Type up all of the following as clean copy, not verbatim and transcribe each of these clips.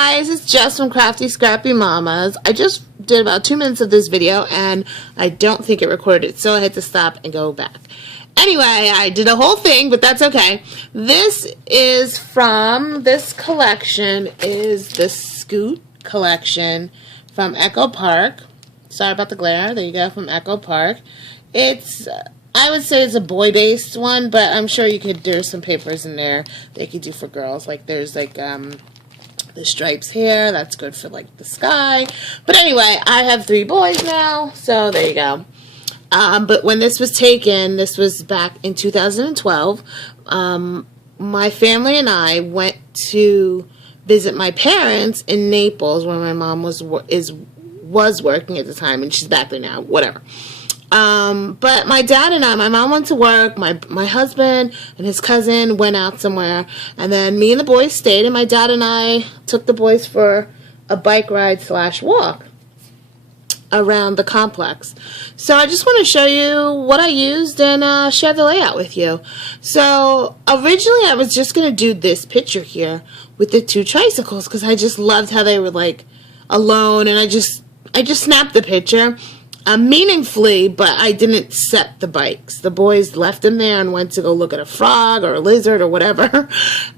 Guys, it's Jess from Crafty Scrappy Mamas. I just did about 2 minutes of this video and I don't think it recorded, so I had to stop and go back. Anyway, I did a whole thing, but that's okay. This is from this collection, is the Scoot collection from Echo Park. Sorry about the glare. There you go, from Echo Park. It's, I would say it's a boy-based one, but I'm sure there's some papers in there that you could do for girls. Like there's like, the stripes here. That's good for like the sky. But anyway, I have 3 boys now, so there you go. But when this was taken, this was back in 2012, my family and I went to visit my parents in Naples, where my mom was working at the time, and she's back there now, whatever. But my dad and I, my mom went to work, my husband and his cousin went out somewhere, and then me and the boys stayed, and my dad and I took the boys for a bike ride / walk around the complex. So I just want to show you what I used and share the layout with you. So originally I was just going to do this picture here with the 2 tricycles because I just loved how they were like alone, and I just snapped the picture. Meaningfully, but I didn't set the bikes. The boys left them there and went to go look at a frog or a lizard or whatever.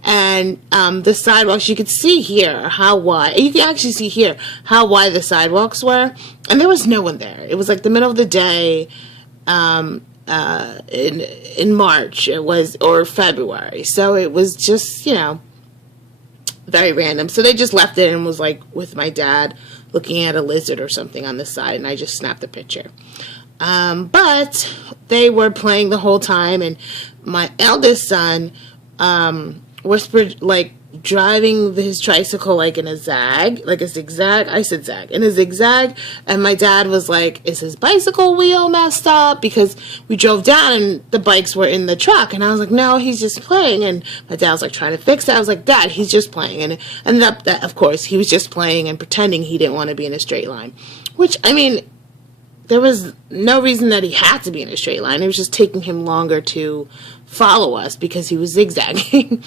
And the sidewalks, you could see here how wide, you can actually see here how wide the sidewalks were. And there was no one there. It was like the middle of the day in March, it was, or February. So it was just, you know, very random. So they just left it and was like with my dad looking at a lizard or something on the side, and I just snapped the picture. But they were playing the whole time, and my eldest son whispered, like, driving his tricycle like in a zag, like a zigzag. I said zag, in a zigzag, and my dad was like, is his bicycle wheel messed up? Because we drove down and the bikes were in the truck, and I was like, no, he's just playing. And my dad was like trying to fix it. I was like, Dad, he's just playing. And it ended up that, of course, he was just playing and pretending he didn't want to be in a straight line, which, I mean, there was no reason that he had to be in a straight line. It was just taking him longer to follow us because he was zigzagging.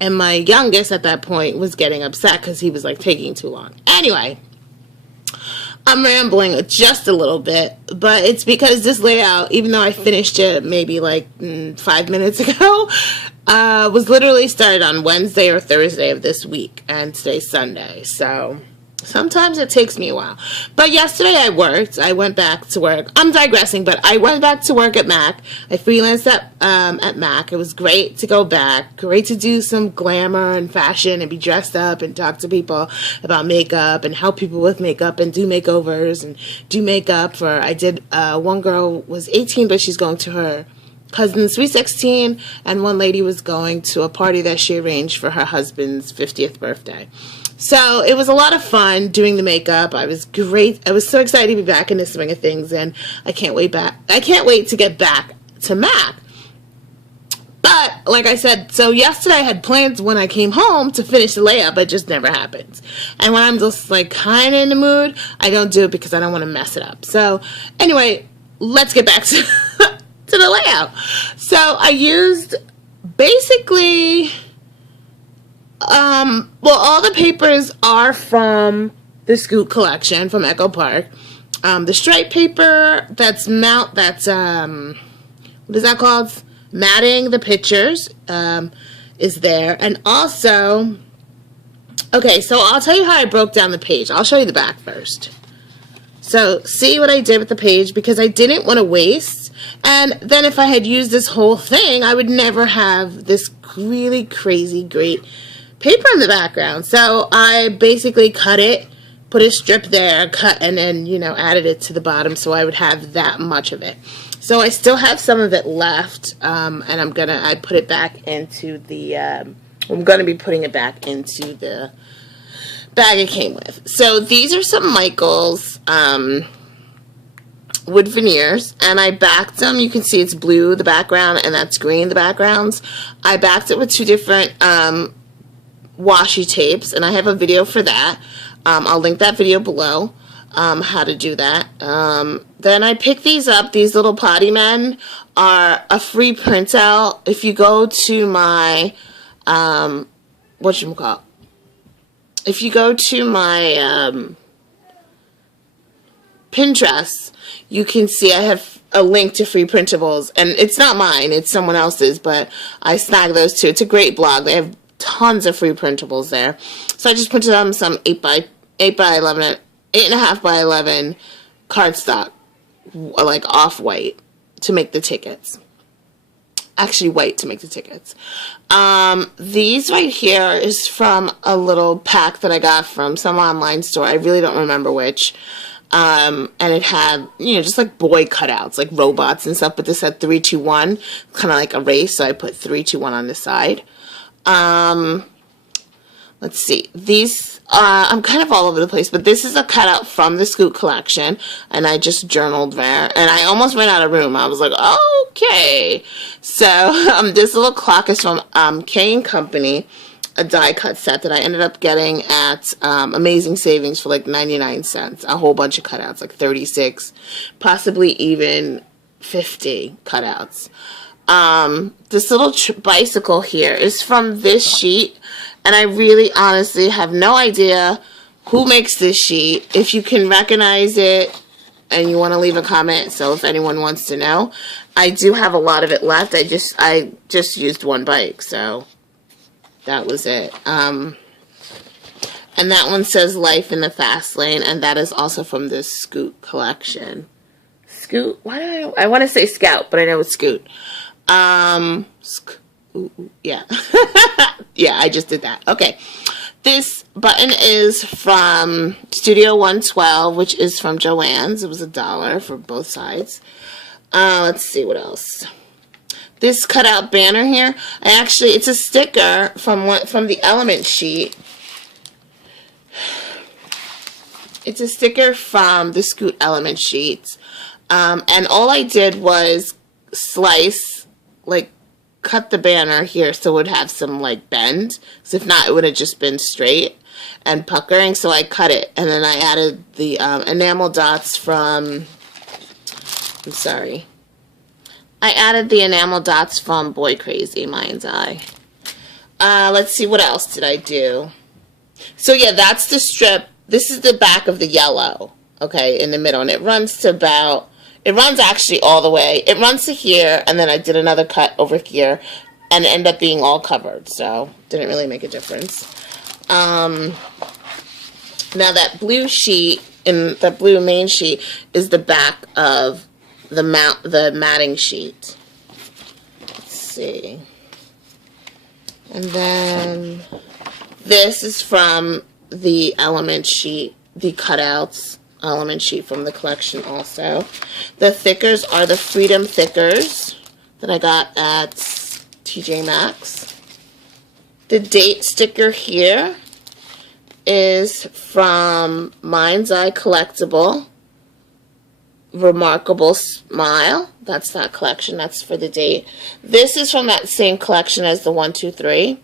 And my youngest at that point was getting upset because he was like taking too long. Anyway, I'm rambling just a little bit, but it's because this layout, even though I finished it maybe like 5 minutes ago, was literally started on Wednesday or Thursday of this week, and today's Sunday. So sometimes it takes me a while. But yesterday I worked. I went back to work. I'm digressing, but I went back to work at MAC. I freelanced at MAC. It was great to go back. Great to do some glamour and fashion and be dressed up and talk to people about makeup and help people with makeup and do makeovers and do makeup for, I did, one girl was 18, but she's going to her cousin's sweet 16, and one lady was going to a party that she arranged for her husband's 50th birthday. So it was a lot of fun doing the makeup. I was great. I was so excited to be back in the swing of things, and I can't wait to get back to MAC. But like I said, so yesterday I had plans when I came home to finish the layout, but it just never happens. And when I'm just like kind of in the mood, I don't do it because I don't want to mess it up. So anyway, let's get back to to the layout. So I used basically, well, all the papers are from the Scoot collection from Echo Park. The stripe paper, what is that called? Matting the pictures is there. And also, okay, so I'll tell you how I broke down the page. I'll show you the back first. So see what I did with the page, because I didn't want to waste. And then if I had used this whole thing, I would never have this really crazy great paper in the background. So I basically cut it, put a strip there, cut, and then, you know, added it to the bottom so I would have that much of it. So I still have some of it left, and I put it back into the, I'm going to be putting it back into the bag it came with. So these are some Michaels wood veneers, and I backed them. You can see it's blue, the background, and that's green, the backgrounds. I backed it with 2 different washi tapes, and I have a video for that. I'll link that video below, how to do that. Then I picked these up. These little potty men are a free printout. If you go to my, if you go to my Pinterest, you can see I have a link to free printables, and it's not mine, it's someone else's, but I snagged those too. It's a great blog. They have tons of free printables there. So I just printed on some 8 by 11, 8.5 by 11 cardstock, like off-white, to make the tickets. Actually white to make the tickets. These right here is from a little pack that I got from some online store. I really don't remember which. And it had, you know, just like boy cutouts, like robots and stuff, but this had 3, 2, 1, kind of like a race, so I put 3, 2, 1 on the side. Let's see, these, I'm kind of all over the place, but this is a cutout from the Scoot collection, and I just journaled there, and I almost ran out of room. I was like, okay. So, this little clock is from, K & Company, a die cut set that I ended up getting at, Amazing Savings for like 99 cents. A whole bunch of cutouts, like 36, possibly even 50 cutouts. This little bicycle here is from this sheet, and I really honestly have no idea who makes this sheet. If you can recognize it and you want to leave a comment, so if anyone wants to know, I do have a lot of it left. I just used one bike, so that was it. And that one says Life in the Fast Lane, and that is also from this Scoot collection. Scoot? Why do I want to say Scout, but I know it's Scoot. Yeah. Yeah, I just did that. Okay. This button is from Studio 112, which is from Joann's. It was $1 for both sides. Let's see what else. This cutout banner here, it's a sticker from the Element sheet. It's a sticker from the Scoot Element sheets. And all I did was slice, like, cut the banner here so it would have some, like, bend. Because if not, it would have just been straight and puckering. So I cut it. And then I added the enamel dots from, I added the enamel dots from Boy Crazy, Mind's Eye. Let's see, what else did I do? So, yeah, that's the strip. This is the back of the yellow, okay, in the middle. And it runs to about... It runs actually all the way. It runs to here, and then I did another cut over here, and it ended up being all covered, so didn't really make a difference. Now that blue sheet, in the blue main sheet, is the back of the matting sheet. Let's see. And then this is from the Element sheet, the cutouts. Element sheet from the collection also. The thickers are the Freedom Thickers that I got at TJ Maxx. The date sticker here is from Mind's Eye Collectible. Remarkable Smile. That's that collection. That's for the date. This is from that same collection as the 1, 2, 3.